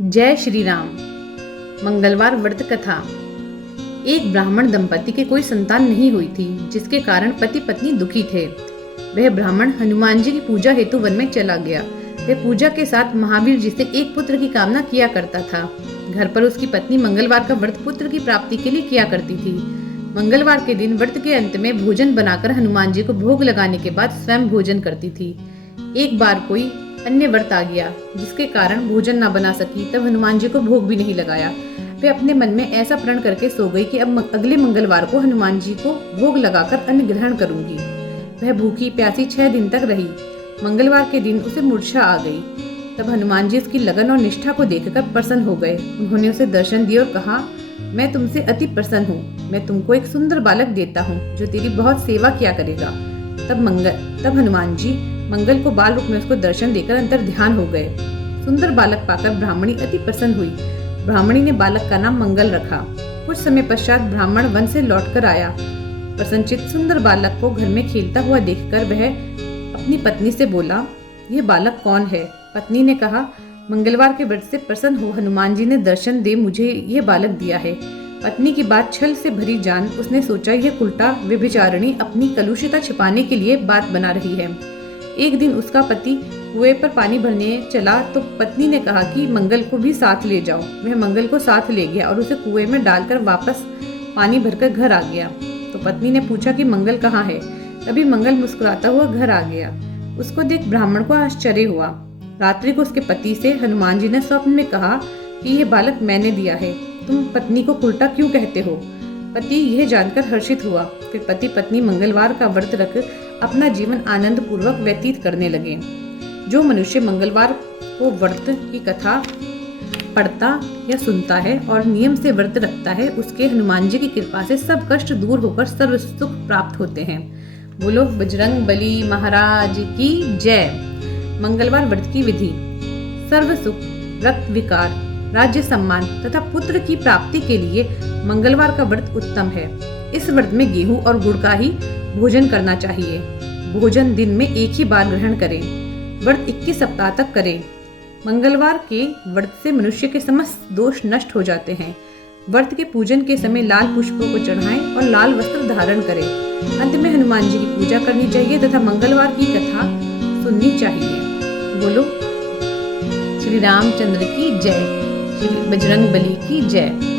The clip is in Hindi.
जय श्री राम। मंगलवार व्रत कथा। एक ब्राह्मण दंपति के कोई संतान नहीं हुई थी, जिसके कारण पति पत्नी दुखी थे। वह ब्राह्मण हनुमान जी की पूजा हेतु वन में चला गया। वह पूजा के साथ महावीर जी से एक पुत्र की कामना किया करता था। घर पर उसकी पत्नी मंगलवार का व्रत पुत्र की प्राप्ति के लिए किया करती थी। मंगलवार के दिन व्रत के अंत में भोजन बनाकर हनुमान जी को भोग लगाने के बाद स्वयं भोजन करती थी। एक बार कोई अन्य व्रत आ गया, जिसके कारण भोजन न बना सकी। तब हनुमान जी को भोग भी नहीं लगाया। वे अपने मन में ऐसा प्रण करके सो गई कि अब अगले मंगलवार को हनुमान जी को भोग लगाकर अन्न ग्रहण करूंगी। वह भूखी प्यासी 6 दिन तक रही। मंगलवार के दिन उसे मूर्छा आ गई। तब हनुमान जी उसकी लगन और निष्ठा को देखकर प्रसन्न हो गए। उन्होंने उसे दर्शन दिए और कहा, मैं तुमसे अति प्रसन्न हूँ। मैं तुमको एक सुंदर बालक देता हूँ, जो तेरी बहुत सेवा किया करेगा। तब हनुमान जी मंगल को बाल रूप में उसको दर्शन देकर अंतर ध्यान हो गए। सुंदर बालक पाकर ब्राह्मणी अति प्रसन्न हुई। ब्राह्मणी ने बालक का नाम मंगल रखा। कुछ समय पश्चात ब्राह्मण वन से लौटकर आया। प्रसन्नचित सुंदर बालक को घर में खेलता हुआ देखकर वह अपनी पत्नी से बोला, यह बालक कौन है? पत्नी ने कहा, मंगलवार के व्रत से प्रसन्न हो हनुमान जी ने दर्शन दे मुझे यह बालक दिया है। पत्नी की बात छल से भरी जान उसने सोचा, यह उल्टा व्यभिचारिणी अपनी कलुषिता छिपाने के लिए बात बना रही है। एक दिन उसका पति कुएं पर पानी भरने चला तो पत्नी ने कहा कि मंगल को भी साथ ले जाओ। वह मंगल को साथ ले गया और उसे कुएं में डालकर वापस पानी भरकर घर आ गया। तो पत्नी ने पूछा कि मंगल कहाँ है? तभी मंगल मुस्कुराता हुआ घर आ गया। उसको देख ब्राह्मण को आश्चर्य हुआ। रात्रि को उसके पति से हनुमान जी ने स्वप्न में कहा कि यह बालक मैंने दिया है। तुम पत्नी को उल्टा क्यों कहते हो? पति यह जानकर हर्षित हुआ। फिर पति पत्नी मंगलवार का व्रत रख अपना जीवन आनंद पूर्वक व्यतीत करने लगे। जो मनुष्य मंगलवार को व्रत की कथा पढ़ता या सुनता है और नियम से व्रत रखता है, उसके हनुमान जी की कृपा से सब कष्ट दूर होकर सर्व सुख प्राप्त होते हैं। बोलो बजरंग बली महाराज की जय। मंगलवार व्रत की विधि। सर्व सुख, रक्त विकार, राज्य सम्मान तथा पुत्र की प्राप्ति के लिए मंगलवार का व्रत उत्तम है। इस व्रत में गेहूं और गुड़ का ही भोजन करना चाहिए। भोजन दिन में एक ही बार ग्रहण करें। व्रत 21 सप्ताह तक करें। मंगलवार के व्रत से मनुष्य के समस्त दोष नष्ट हो जाते हैं। व्रत के पूजन के समय लाल पुष्पों को चढ़ाएं और लाल वस्त्र धारण करें। अंत में हनुमान जी की पूजा करनी चाहिए तथा मंगलवार की कथा सुननी चाहिए। बोलो श्री रामचंद्र की जय। श्री बजरंग बली की जय।